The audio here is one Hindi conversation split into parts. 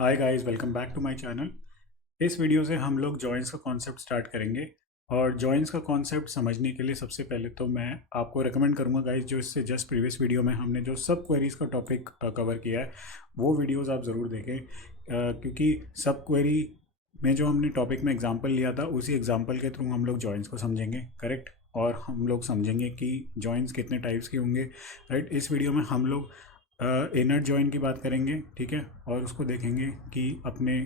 Hi guys, welcome back to my channel. इस वीडियो से हम लोग जॉइंस का कॉन्सेप्ट स्टार्ट करेंगे। और जॉइंस का कॉन्सेप्ट समझने के लिए सबसे पहले तो मैं आपको रेकमेंड करूंगा गाइस, जो इससे जस्ट प्रीवियस वीडियो में हमने जो सब क्वेरीज का टॉपिक कवर किया है वो वीडियोस आप ज़रूर देखें। क्योंकि सब क्वेरी में जो हमने टॉपिक में एग्जांपल लिया था उसी एग्जांपल के थ्रू हम लोग जॉइंस को समझेंगे, करेक्ट। और हम लोग समझेंगे कि जॉइंस कितने टाइप्स के होंगे, राइट। इस वीडियो में हम लोग इनर जॉइन की बात करेंगे, ठीक है। और उसको देखेंगे कि अपने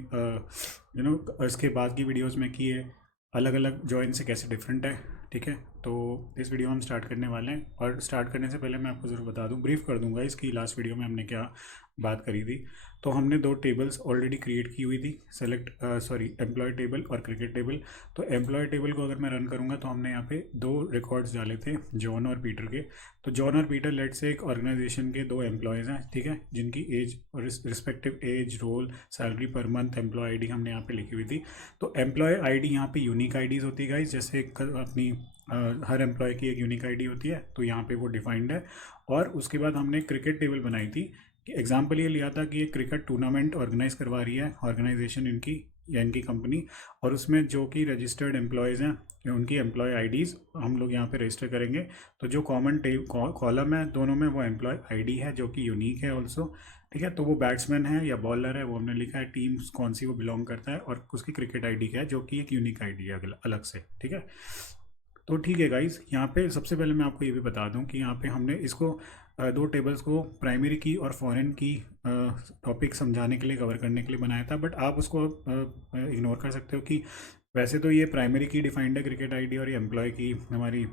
इसके बाद की वीडियोस में कि ये अलग अलग जॉइन से कैसे डिफरेंट है, ठीक है। तो इस वीडियो में हम स्टार्ट करने वाले हैं, और स्टार्ट करने से पहले मैं आपको ज़रूर बता दूं, ब्रीफ कर दूंगा इसकी लास्ट वीडियो में हमने क्या बात करी थी। तो हमने दो टेबल्स ऑलरेडी क्रिएट की हुई थी, सेलेक्ट सॉरी एम्प्लॉय टेबल और क्रिकेट टेबल। तो एम्प्लॉय टेबल को अगर मैं रन करूँगा तो हमने यहाँ पे दो रिकॉर्ड्स डाले थे, जॉन और पीटर के। तो जॉन और पीटर लेट से एक ऑर्गेनाइजेशन के दो एम्प्लॉयज़ हैं, ठीक है, जिनकी एज और respective age, role, salary per month, employee ID हमने यहाँ पे लिखी हुई थी। तो एम्प्लॉय आईडी यहाँ पे यूनिक आईडीज़ होती है गाइस, जैसे अपनी हर एम्प्लॉय की एक यूनिक आईडी होती है, तो यहाँ पे वो डिफाइंड है। और उसके बाद हमने क्रिकेट टेबल बनाई थी कि एग्जाम्पल ये लिया था कि एक क्रिकेट टूर्नामेंट ऑर्गेनाइज करवा रही है ऑर्गेनाइजेशन इनकी या इनकी कंपनी, और उसमें जो कि रजिस्टर्ड एम्प्लॉयज़ हैं या उनकी एम्प्लॉय आईडीज़ हम लोग यहाँ पे रजिस्टर करेंगे। तो जो कॉमन कॉलम है दोनों में वो एम्प्लॉय आईडी है जो कि यूनिक है ऑल्सो, ठीक है। तो वो बैट्समैन है या बॉलर है वो हमने लिखा है, टीम कौन सी वो बिलोंग करता है, और उसकी क्रिकेट आईडी क्या है जो कि एक यूनिक आईडी है अलग से, ठीक है। तो ठीक है गाइस, यहाँ पे सबसे पहले मैं आपको ये भी बता दूं कि यहाँ पे हमने इसको दो टेबल्स को प्राइमरी की और फॉरेन की टॉपिक समझाने के लिए, कवर करने के लिए बनाया था। बट आप उसको इग्नोर कर सकते हो कि वैसे तो ये प्राइमरी की डिफाइंड है क्रिकेट आईडी, और ये एम्प्लॉय की हमारी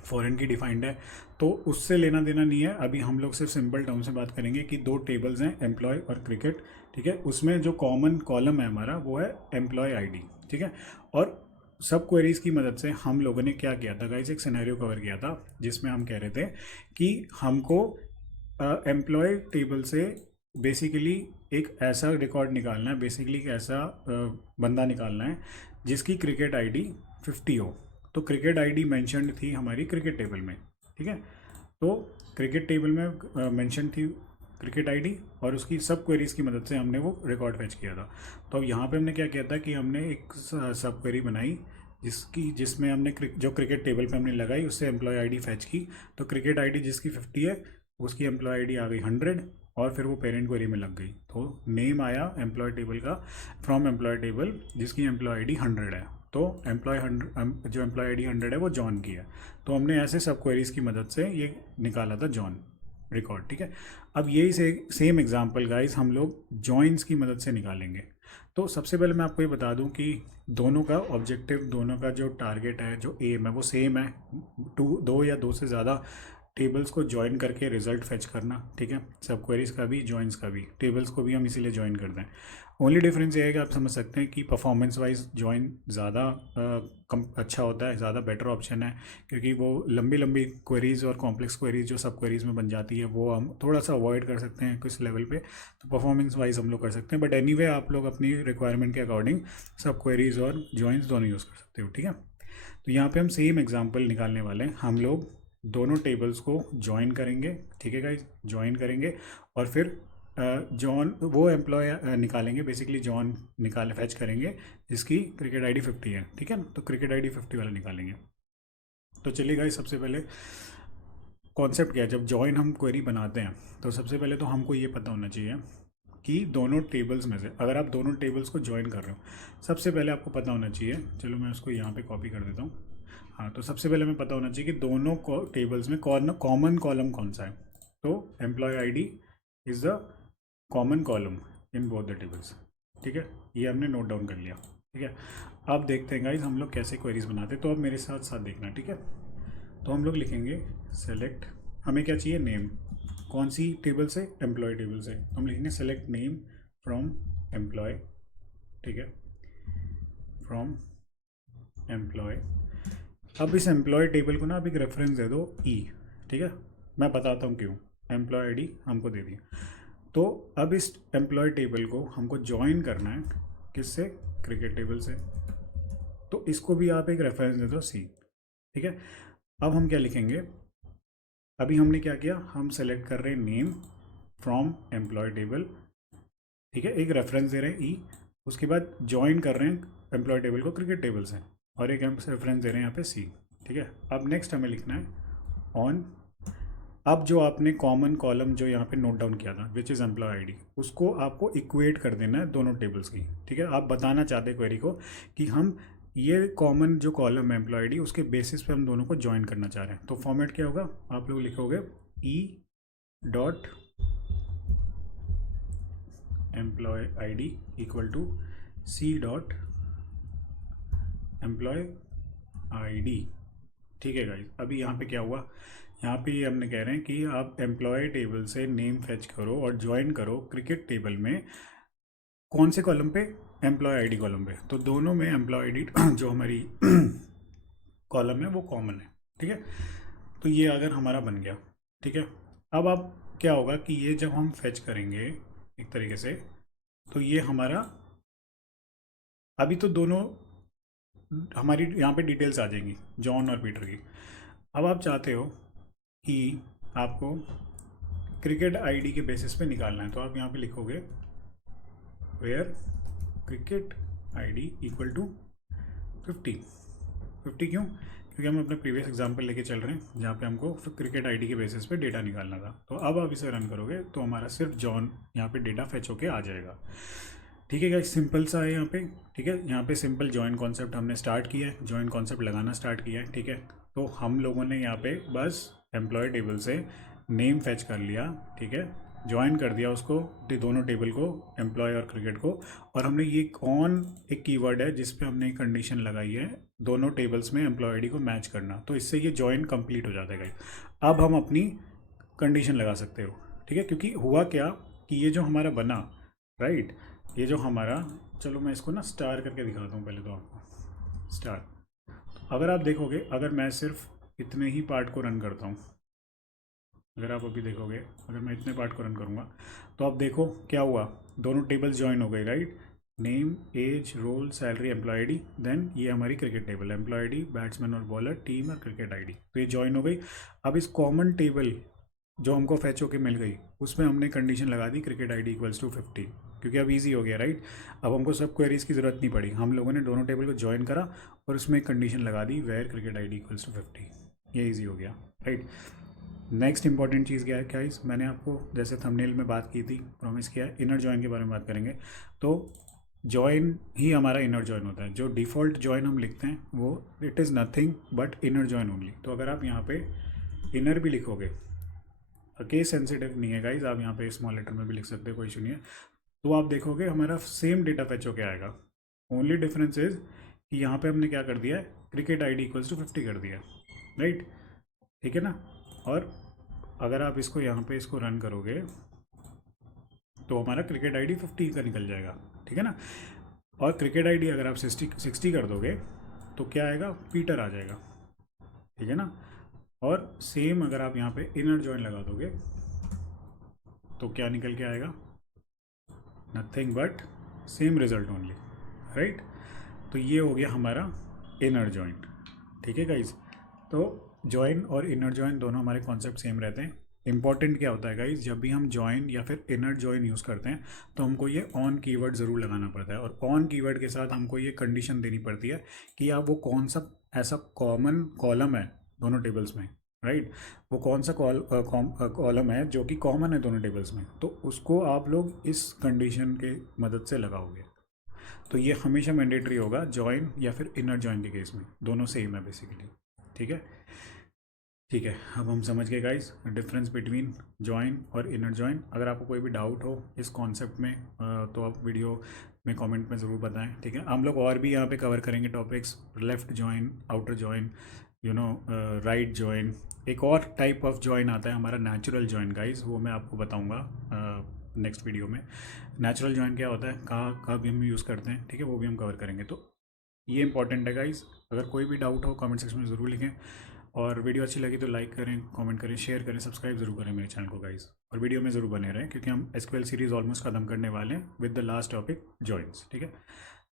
फॉरेन की डिफाइंड है। तो उससे लेना देना नहीं है, अभी हम लोग सिर्फ सिंपल टर्म से बात करेंगे कि दो टेबल्स हैं, एम्प्लॉय और क्रिकेट, ठीक है। उसमें जो कॉमन कॉलम है हमारा वो है एम्प्लॉय आईडी, ठीक है। और सब क्वेरीज की मदद से हम लोगों ने क्या किया था गाइस, एक सिनेरियो कवर किया था जिसमें हम कह रहे थे कि हमको एम्प्लॉय टेबल से बेसिकली एक ऐसा रिकॉर्ड निकालना है, बेसिकली एक ऐसा बंदा निकालना है जिसकी क्रिकेट आईडी 50 हो। तो क्रिकेट आईडी मेंशन्ड थी हमारी क्रिकेट टेबल में, ठीक है। तो क्रिकेट टेबल में मेंशन थी क्रिकेट आईडी, और उसकी सब क्वेरीज की मदद से हमने वो रिकॉर्ड फैच किया था। तो अब यहाँ पे हमने क्या किया था कि हमने एक सब क्वेरी बनाई जिसमें हमने जो क्रिकेट टेबल पे हमने लगाई उससे एम्प्लॉय आईडी फैच की। तो क्रिकेट आईडी जिसकी 50 है उसकी एम्प्लॉय आईडी आ गई 100, और फिर वो पेरेंट क्वेरी में लग गई। तो नेम आया एम्प्लॉय टेबल का फ्रॉम एम्प्लॉय टेबल जिसकी एम्प्लॉय आईडी 100 है। तो एम्प्लॉय 100, जो एम्प्लॉय आईडी 100 है वो जॉन की है। तो हमने ऐसे सब क्वेरीज की मदद से ये निकाला था जॉन रिकॉर्ड, ठीक है। अब यही सेम एग्जांपल गाइस हम लोग जॉइंस की मदद से निकालेंगे। तो सबसे पहले मैं आपको ये बता दूं कि दोनों का ऑब्जेक्टिव, दोनों का जो टारगेट है, जो एम है वो सेम है, दो या दो से ज़्यादा टेबल्स को ज्वाइन करके रिजल्ट फेच करना, ठीक है। सब क्वेरीज का भी, जॉइंस का भी, टेबल्स को भी हम इसीलिए ज्वाइन करते हैं। ओनली डिफरेंस ये है कि आप समझ सकते हैं कि परफॉर्मेंस वाइज ज्वाइन ज़्यादा कम अच्छा होता है, ज़्यादा बेटर ऑप्शन है, क्योंकि वो लंबी लंबी क्वेरीज और कॉम्प्लेक्स क्वेरीज जो सब क्वेरीज में बन जाती है वो हम थोड़ा सा अवॉइड कर सकते हैं कुछ लेवल पे। तो परफॉर्मेंस वाइज हम लोग कर सकते हैं, बट एनीवे आप लोग अपनी रिक्वायरमेंट के अकॉर्डिंग सब क्वेरीज और जॉइंस दोनों यूज़ कर सकते हो, ठीक है। तो यहाँ पे हम सेम एग्जांपल निकालने वाले हैं, हम लोग दोनों टेबल्स को ज्वाइन करेंगे, ठीक है गाइज, ज्वाइन करेंगे। और फिर जॉन वो एम्प्लॉय निकालेंगे, बेसिकली जॉन निकाल फैच करेंगे जिसकी क्रिकेट आईडी 50 है, ठीक है ना। तो क्रिकेट आईडी 50 वाला निकालेंगे। तो चलिए गाइज, सबसे पहले कॉन्सेप्ट क्या है, जब जॉइन हम क्वेरी बनाते हैं तो सबसे पहले तो हमको ये पता होना चाहिए कि दोनों टेबल्स में से अगर आप दोनों टेबल्स को ज्वाइन कर रहे हो, सबसे पहले आपको पता होना चाहिए, चलो मैं उसको यहाँ पे कॉपी कर देता हूँ। हाँ, तो सबसे पहले हमें पता होना चाहिए कि दोनों टेबल्स में कॉमन कॉलम कौन सा है। तो employee ID is the common column in both the tables, ठीक है। ये हमने नोट डाउन कर लिया, ठीक है। अब देखते हैं गाइज हम लोग कैसे क्वेरीज बनाते हैं, तो अब मेरे साथ साथ देखना, ठीक है। तो हम लोग लिखेंगे सेलेक्ट, हमें क्या चाहिए, नेम, कौन सी टेबल से, एम्प्लॉय टेबल से। हम लिखेंगे सेलेक्ट नेम फ्रॉम एम्प्लॉय, ठीक है, फ्रॉम एम्प्लॉय। अब इस एम्प्लॉय टेबल को ना आप एक रेफरेंस दे दो ई, ठीक है। मैं बताता हूँ क्यों, एम्प्लॉय आईडी हमको दे दी। तो अब इस एम्प्लॉय टेबल को हमको ज्वाइन करना है किससे, क्रिकेट टेबल से। तो इसको भी आप एक रेफरेंस दे दो सी, ठीक है। अब हम क्या लिखेंगे, अभी हमने क्या किया, हम सेलेक्ट कर रहे हैं नेम फ्रॉम एम्प्लॉय टेबल, ठीक है, एक रेफरेंस दे रहे हैं ई, उसके बाद ज्वाइन कर रहे हैं एम्प्लॉय टेबल को क्रिकेट टेबल से, और एक रेफरेंस दे रहे हैं यहाँ पे सी। ठीक है, अब नेक्स्ट हमें लिखना है ऑन। अब जो आपने कॉमन कॉलम जो यहाँ पे नोट डाउन किया था विच इज़ एम्प्लॉय आईडी, उसको आपको इक्वेट कर देना है दोनों टेबल्स की। ठीक है, आप बताना चाहते क्वेरी को कि हम ये कॉमन जो कॉलम है एम्प्लॉय आईडी, उसके बेसिस पे हम दोनों को ज्वाइन करना चाह रहे हैं। तो फॉर्मेट क्या होगा, आप लोग लिखोगे E dot employee ID equal to C dot employee ID. ठीक है गाइस, अभी यहाँ पे क्या हुआ, यहाँ पे ये हमने कह रहे हैं कि आप एम्प्लॉय टेबल से नेम फेच करो और ज्वाइन करो क्रिकेट टेबल में, कौन से कॉलम पे, एम्प्लॉय आईडी कॉलम पे। तो दोनों में एम्प्लॉय आईडी जो हमारी कॉलम है वो कॉमन है। ठीक है, तो ये अगर हमारा बन गया। ठीक है, अब आप क्या होगा कि ये जब हम फेच करेंगे एक तरीके से, तो ये हमारा अभी तो दोनों हमारी यहाँ पे डिटेल्स आ जाएंगी जॉन और पीटर की। अब आप चाहते हो कि आपको क्रिकेट आईडी के बेसिस पे निकालना है, तो आप यहाँ पे लिखोगे where cricket ID equal to 50। 50 क्यों, क्योंकि हम अपने प्रीवियस एग्जांपल लेके चल रहे हैं जहाँ पे हमको क्रिकेट आईडी के बेसिस पे डेटा निकालना था। तो अब आप इसे रन करोगे तो हमारा सिर्फ जॉन यहाँ पे डेटा फेच होके आ जाएगा। ठीक है गाइस, सिंपल सा है यहाँ पे। ठीक है, यहाँ पे सिंपल जॉइन कॉन्सेप्ट हमने स्टार्ट किया है, जॉइन कॉन्सेप्ट लगाना स्टार्ट किया है। ठीक है, तो हम लोगों ने यहाँ पे बस एम्प्लॉय टेबल से नेम फेच कर लिया। ठीक है, ज्वाइन कर दिया उसको, दोनों टेबल को, एम्प्लॉय और क्रिकेट को, और हमने ये ऑन एक कीवर्ड है जिस पे हमने एक कंडीशन लगाई है दोनों टेबल्स में एम्प्लॉय आईडी को मैच करना। तो इससे ये ज्वाइन कंप्लीट हो जाता है गाइस। अब हम अपनी कंडीशन लगा सकते हो। ठीक है, क्योंकि हुआ क्या कि ये जो हमारा बना, राइट, ये जो हमारा, चलो मैं इसको ना स्टार करके दिखाता हूँ पहले तो आपको। स्टार, अगर आप देखोगे, अगर मैं सिर्फ इतने ही पार्ट को रन करता हूँ, अगर आप अभी देखोगे, अगर मैं इतने पार्ट को रन करूँगा तो आप देखो क्या हुआ, दोनों टेबल्स ज्वाइन हो गए, right. Name, age, role, salary, employee ID, then ये हमारी cricket table, employee ID, batsman और बॉलर, टीम और क्रिकेट आईडी, तो ये ज्वाइन हो गई। अब इस कॉमन टेबल जो हमको फैच होके मिल गई, उसमें हमने कंडीशन लगा दी क्रिकेट आईडी इक्वल्स टू 50, क्योंकि अब इजी हो गया, राइट। अब हमको सब क्वेरीज की ज़रूरत नहीं पड़ी, हम लोगों ने दोनों टेबल को ज्वाइन करा और उसमें एक कंडीशन लगा दी where cricket ID equals to 50। ये ईजी हो गया, राइट। नेक्स्ट इंपॉर्टेंट चीज़ क्या है गाइस, मैंने आपको जैसे थंबनेल में बात की थी, प्रॉमिस किया है, इनर जॉइन के बारे में बात करेंगे। तो जॉइन ही हमारा इनर जॉइन होता है। जो डिफ़ॉल्ट जॉइन हम लिखते हैं वो it is nothing but inner join only. तो अगर आप यहाँ पे इनर भी लिखोगे, केस सेंसिटिव नहीं है गाइज, आप यहाँ पे स्मॉल लेटर में भी लिख सकते हो, कोई इशू नहीं है। तो आप देखोगे हमारा सेम डेटा फेच होके आएगा। ओनली डिफरेंस इज कि यहाँ पे हमने क्या कर दिया है, क्रिकेट आईडी इक्वल्स टू 50 कर दिया, राइट। ठीक है ना। और अगर आप इसको यहाँ पे इसको रन करोगे तो हमारा क्रिकेट आईडी 50 का निकल जाएगा। ठीक है ना। और क्रिकेट आईडी अगर आप 60 कर दोगे तो क्या आएगा, पीटर आ जाएगा। ठीक है ना। और सेम अगर आप यहाँ पे इनर जॉइन लगा दोगे तो क्या निकल के आएगा, nothing but same result only, right. तो ये हो गया हमारा इनर जॉइन। ठीक है गाइज, तो जॉइन और इनर जॉइन दोनों हमारे कॉन्सेप्ट सेम रहते हैं। इंपॉर्टेंट क्या होता है गाइज, जब भी हम जॉइन या फिर इनर जॉइन यूज़ करते हैं तो हमको ये ऑन कीवर्ड ज़रूर लगाना पड़ता है, और ऑन कीवर्ड के साथ हमको ये कंडीशन देनी पड़ती है कि आप वो कौन सा ऐसा कॉमन कॉलम है दोनों टेबल्स में, राइट। वो कौन सा कॉलम है जो कि कॉमन है दोनों टेबल्स में, तो उसको आप लोग इस कंडीशन के मदद से लगाओगे। तो ये हमेशा मैंडेटरी होगा जॉइन या फिर इनर जॉइन के केस में, दोनों सेम है बेसिकली। ठीक है, ठीक है, अब हम समझ गए गाइस डिफरेंस बिटवीन जॉइन और इनर जॉइन। अगर आपको कोई भी डाउट हो इस कॉन्सेप्ट में तो आप वीडियो में कमेंट में ज़रूर बताएं। ठीक है, हम लोग और भी यहाँ पे कवर करेंगे topics, left join, outer join, right join. एक और टाइप ऑफ जॉइन आता है हमारा नेचुरल जॉइन गाइस, वो मैं आपको बताऊँगा नेक्स्ट वीडियो में। नेचुरल जॉइन क्या होता है, कहाँ भी हम यूज़ करते हैं, ठीक है, वो भी हम कवर करेंगे। तो ये इंपॉर्टेंट है गाइस। अगर कोई भी डाउट हो कमेंट सेक्शन में ज़रूर लिखें, और वीडियो अच्छी लगी तो लाइक करें, कमेंट करें, शेयर करें, सब्सक्राइब जरूर करें मेरे चैनल को गाइस, और वीडियो में ज़रूर बने रहें क्योंकि हम एसक्यूएल सीरीज़ ऑलमोस्ट ख़त्म करने वाले हैं with the last topic joins. ठीक है,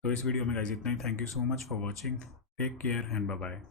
तो इस वीडियो में गाइस इतना ही। Thank you so much for watching, take care and bye bye.